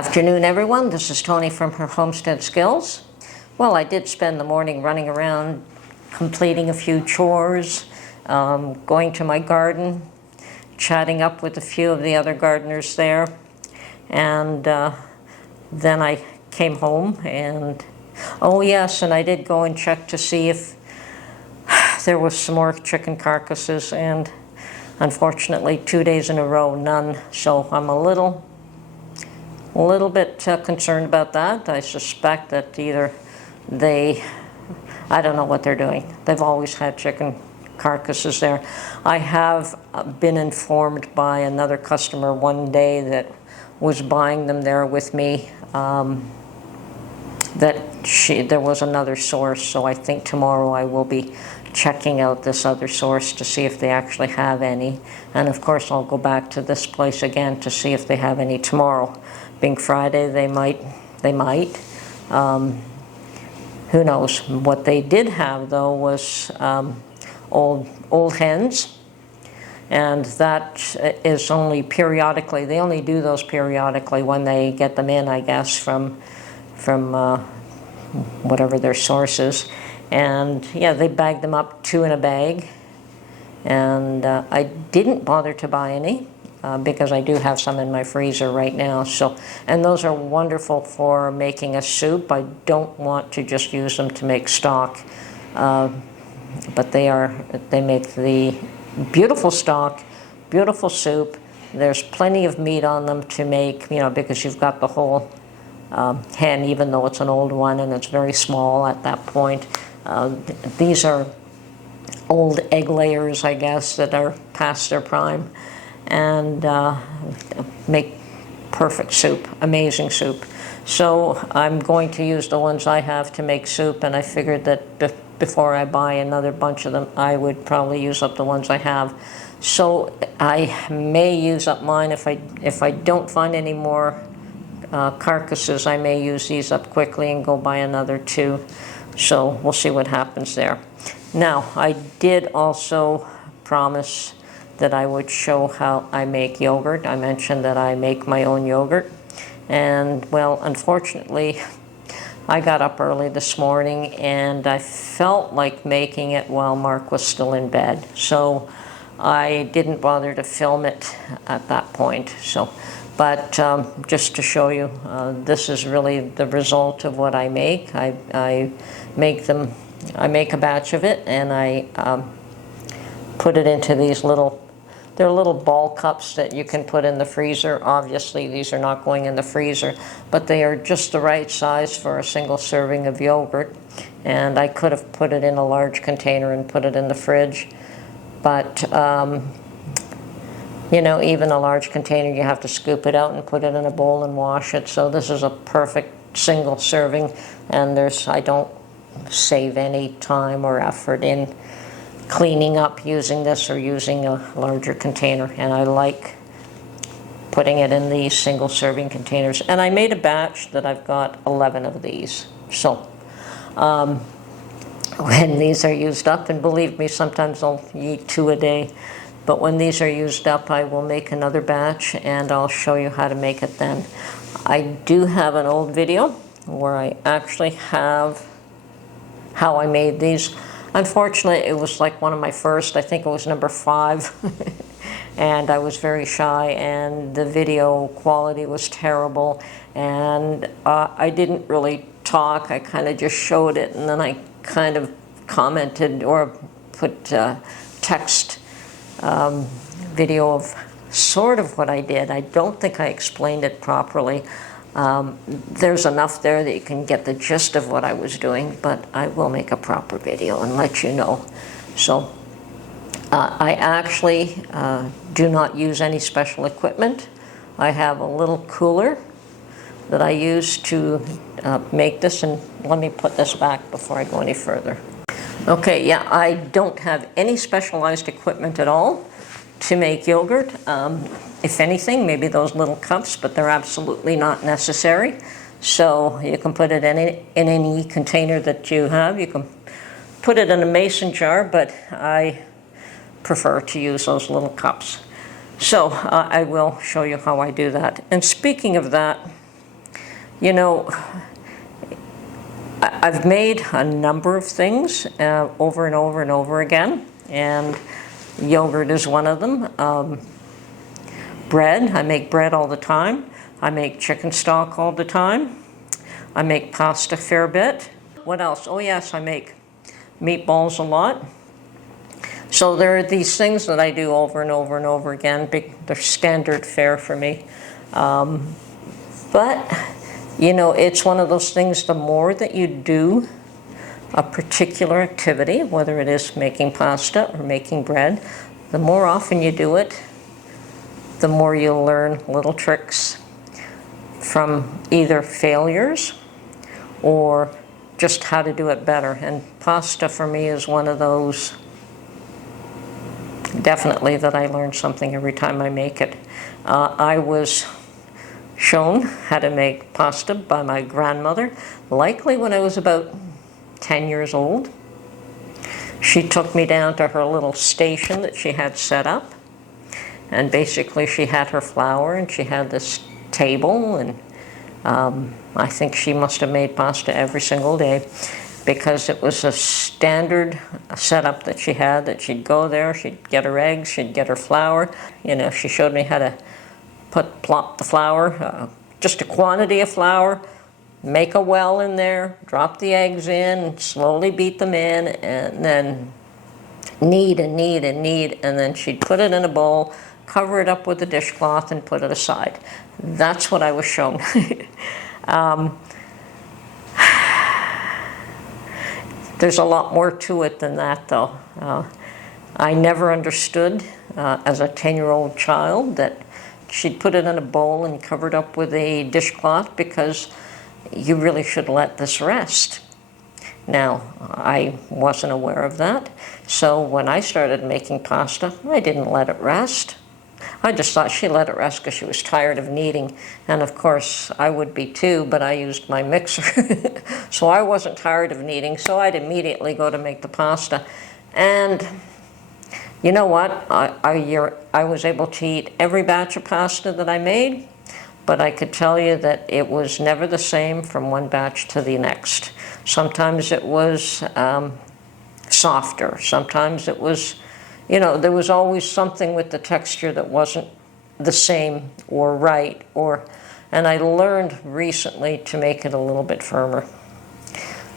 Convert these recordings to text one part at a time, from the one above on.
Afternoon, everyone. This is Tony from her Homestead Skills. Well, I did spend the morning running around, completing a few chores, going to my garden, chatting up with a few of the other gardeners there, and then I came home and, oh yes, and I did go and check to see if there was some more chicken carcasses, and unfortunately 2 days in a row, none. So I'm a little bit concerned about that. I suspect that either I don't know what they're doing. They've always had chicken carcasses there. I have been informed by another customer one day that was buying them there with me that there was another source, so I think tomorrow I will be checking out this other source to see if they actually have any. And of course I'll go back to this place again to see if they have any tomorrow. Being Friday, they might. Who knows? What they did have though was old hens, and that is only periodically. They only do those periodically when they get them in, I guess, from whatever their source is. And yeah, they bag them up 2 in a bag, and I didn't bother to buy any because I do have some in my freezer right now. So, and those are wonderful for making a soup. I don't want to just use them to make stock, but they make the beautiful stock, beautiful soup. There's plenty of meat on them to make, because you've got the whole hen, even though it's an old one and it's very small at that point. These are old egg layers, I guess, that are past their prime, and make perfect soup, amazing soup. So I'm going to use the ones I have to make soup, and I figured that before I buy another bunch of them, I would probably use up the ones I have. So I may use up mine. If I don't find any more carcasses, I may use these up quickly and go buy another 2. So we'll see what happens there. Now, I did also promise that I would show how I make yogurt. I mentioned that I make my own yogurt. And, well, unfortunately, I got up early this morning and I felt like making it while Mark was still in bed. So I didn't bother to film it at that point. But just to show you, this is really the result of what I make. I make a batch of it, and I put it into these they're little ball cups that you can put in the freezer. Obviously, these are not going in the freezer, but they are just the right size for a single serving of yogurt. And I could have put it in a large container and put it in the fridge, but even a large container, you have to scoop it out and put it in a bowl and wash it. So this is a perfect single serving, and I don't save any time or effort in cleaning up using this or using a larger container. And I like putting it in these single serving containers. And I made a batch that I've got 11 of these. So when these are used up, and believe me, sometimes I'll eat 2 a day, but when these are used up, I will make another batch, and I'll show you how to make it then. I do have an old video where I actually have how I made these. Unfortunately, it was like one of my first. I think it was number 5. And I was very shy, and the video quality was terrible, and I didn't really talk. I kind of just showed it, and then I kind of commented or put text video of sort of what I did. I don't think I explained it properly. There's enough there that you can get the gist of what I was doing, but I will make a proper video and let you know. So I actually do not use any special equipment. I have a little cooler that I use to make this, and let me put this back before I go any further. Okay, yeah, I don't have any specialized equipment at all to make yogurt. If anything, maybe those little cups, but they're absolutely not necessary. So you can put it in any container that you have. You can put it in a mason jar, but I prefer to use those little cups. So I will show you how I do that. And speaking of that, You know, I've made a number of things over and over and over again, and yogurt is one of them. Bread, I make bread all the time. I make chicken stock all the time. I make pasta a fair bit. What else? Oh yes, I make meatballs a lot. So there are these things that I do over and over and over again. They're standard fare for me. But, you know, it's one of those things, the more that you do a particular activity, whether it is making pasta or making bread, the more often you do it, the more you'll learn little tricks from either failures or just how to do it better. And pasta for me is one of those, definitely, that I learn something every time I make it. I was shown how to make pasta by my grandmother, likely when I was about 10 years old. She took me down to her little station that she had set up, and basically she had her flour and she had this table, and I think she must have made pasta every single day, because it was a standard setup that she had, that she'd go there, she'd get her eggs, she'd get her flour. You know, she showed me how to plop the flour, just a quantity of flour, make a well in there, drop the eggs in, slowly beat them in, and then knead and knead and knead, and then she'd put it in a bowl, cover it up with a dishcloth, and put it aside. That's what I was shown. There's a lot more to it than that, though. I never understood as a 10-year-old child that she'd put it in a bowl and cover it up with a dishcloth, because you really should let this rest. Now, I wasn't aware of that, so when I started making pasta, I didn't let it rest. I just thought she let it rest because she was tired of kneading, and of course I would be too, but I used my mixer. So I wasn't tired of kneading, so I'd immediately go to make the pasta. And you know what? I was able to eat every batch of pasta that I made, but I could tell you that it was never the same from one batch to the next. Sometimes it was softer, sometimes it was, you know, there was always something with the texture that wasn't the same or right, and I learned recently to make it a little bit firmer.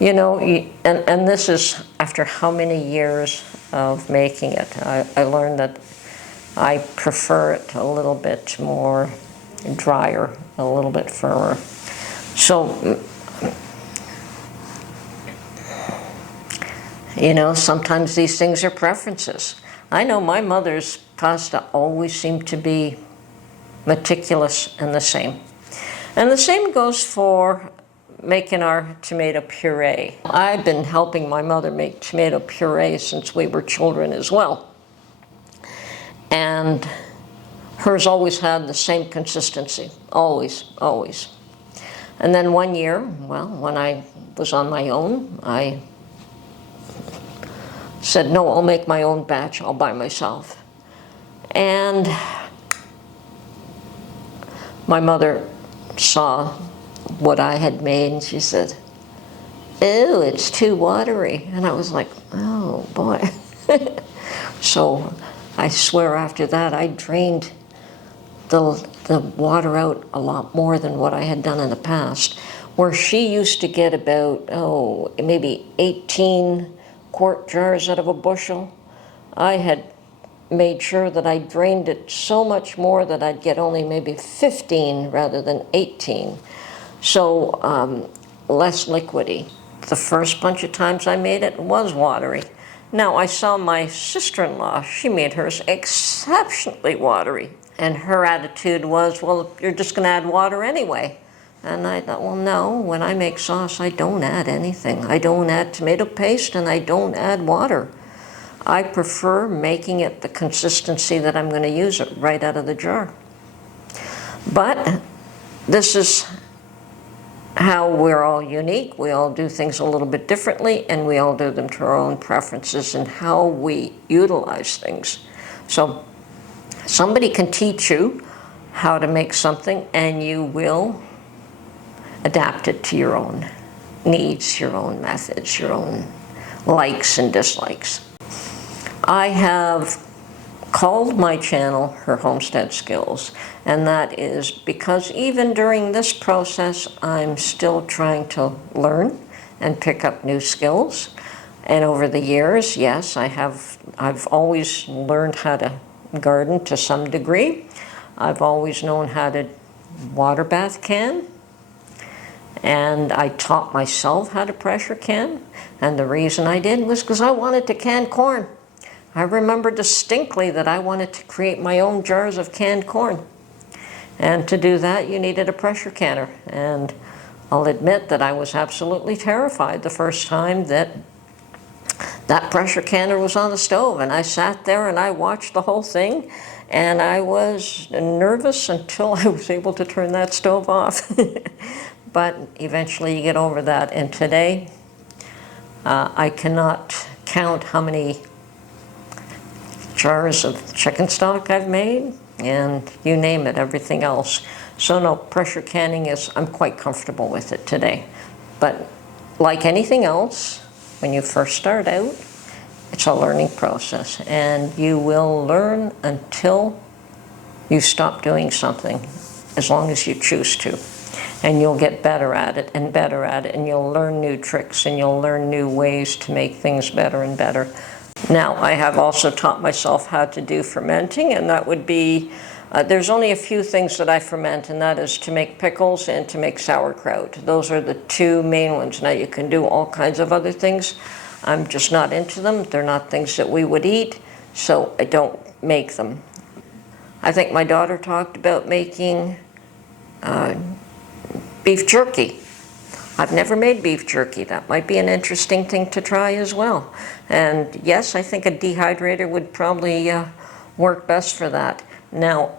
You know, and this is after how many years of making it. I learned that I prefer it a little bit more drier, a little bit firmer. So, you know, sometimes these things are preferences. I know my mother's pasta always seemed to be meticulous and the same. And the same goes for making our tomato puree. I've been helping my mother make tomato puree since we were children as well. And hers always had the same consistency, always, always. And then one year, well, when I was on my own, I said, no, I'll make my own batch all by myself. And my mother saw what I had made, and she said, ew, it's too watery. And I was like, oh boy. So I swear after that, I drained the water out a lot more than what I had done in the past. Where she used to get about, maybe 18 quart jars out of a bushel, I had made sure that I drained it so much more that I'd get only maybe 15 rather than 18. So less liquidy. The first bunch of times I made it was watery. Now I saw my sister-in-law, she made hers exceptionally watery. And her attitude was, well, you're just gonna add water anyway. And I thought, well, no, when I make sauce, I don't add anything. I don't add tomato paste and I don't add water. I prefer making it the consistency that I'm gonna use it right out of the jar. But this is how we're all unique. We all do things a little bit differently, and we all do them to our own preferences and how we utilize things. So somebody can teach you how to make something, and you will adapt it to your own needs, your own methods, your own likes and dislikes. I have called my channel Her Homestead Skills, and that is because even during this process I'm still trying to learn and pick up new skills. And over the years, yes, I've always learned how to garden to some degree. I've always known how to water bath can, and I taught myself how to pressure can, and the reason I did was because I wanted to can corn. I remember distinctly that I wanted to create my own jars of canned corn, and to do that you needed a pressure canner. And I'll admit that I was absolutely terrified the first time that pressure canner was on the stove, and I sat there and I watched the whole thing, and I was nervous until I was able to turn that stove off. But eventually you get over that, and today I cannot count how many jars of chicken stock I've made, and you name it, everything else. So no, pressure canning I'm quite comfortable with it today. But like anything else, when you first start out, it's a learning process, and you will learn until you stop doing something, as long as you choose to. And you'll get better at it and better at it, and you'll learn new tricks, and you'll learn new ways to make things better and better. Now, I have also taught myself how to do fermenting, and that would be, there's only a few things that I ferment, and that is to make pickles and to make sauerkraut. Those are the two main ones. Now, you can do all kinds of other things. I'm just not into them. They're not things that we would eat, so I don't make them. I think my daughter talked about making beef jerky. I've never made beef jerky. That might be an interesting thing to try as well. And yes, I think a dehydrator would probably work best for that. Now,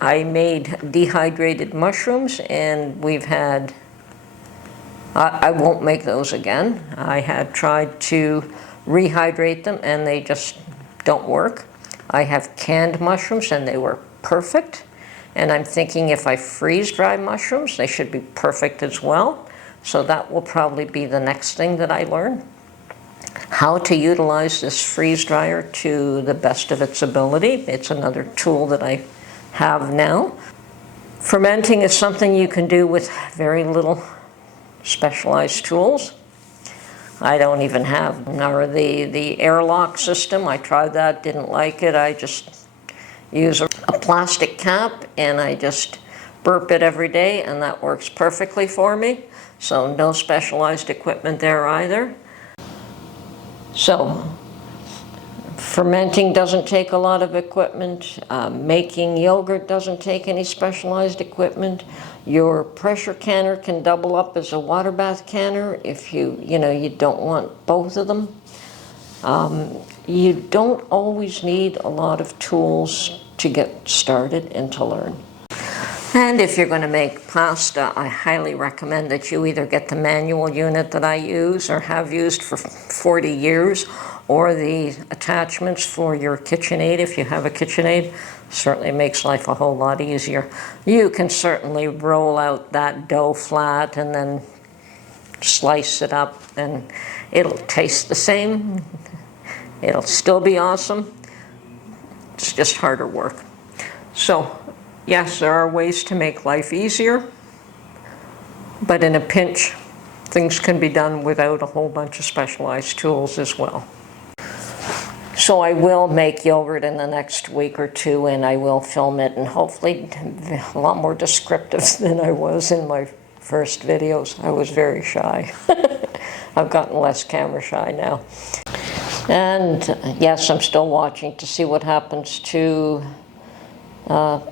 I made dehydrated mushrooms, and we've had, I won't make those again. I had tried to rehydrate them, and they just don't work. I have canned mushrooms, and they were perfect. And I'm thinking if I freeze dry mushrooms, they should be perfect as well. So that will probably be the next thing that I learn. How to utilize this freeze dryer to the best of its ability. It's another tool that I have now. Fermenting is something you can do with very little specialized tools. I don't even have the airlock system. I tried that, didn't like it. I just use a plastic cap, and I just burp it every day, and that works perfectly for me. So no specialized equipment there either. So fermenting doesn't take a lot of equipment. Making yogurt doesn't take any specialized equipment. Your pressure canner can double up as a water bath canner if you don't want both of them. You don't always need a lot of tools to get started and to learn. And if you're going to make pasta, I highly recommend that you either get the manual unit that I use or have used for 40 years, or the attachments for your KitchenAid if you have a KitchenAid. Certainly makes life a whole lot easier. You can certainly roll out that dough flat and then slice it up, and it'll taste the same. It'll still be awesome. It's just harder work. So, yes, there are ways to make life easier, but in a pinch, things can be done without a whole bunch of specialized tools as well. So I will make yogurt in the next week or two, and I will film it, and hopefully a lot more descriptive than I was in my first videos. I was very shy. I've gotten less camera shy now. And yes, I'm still watching to see what happens to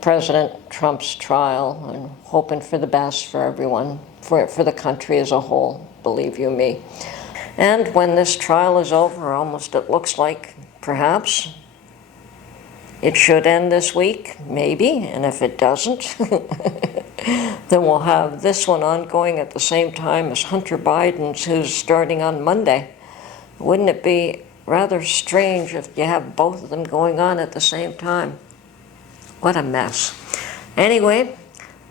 President Trump's trial, and hoping for the best for everyone, for the country as a whole, believe you me. And when this trial is over, almost it looks like perhaps it should end this week, maybe, and if it doesn't, then we'll have this one ongoing at the same time as Hunter Biden's, who's starting on Monday. Wouldn't it be rather strange if you have both of them going on at the same time? What a mess. Anyway,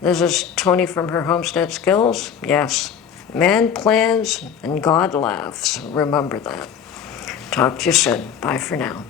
This is Tony from her Homestead Skills. Yes, man plans and God laughs. Remember that. Talk to you soon. Bye for now.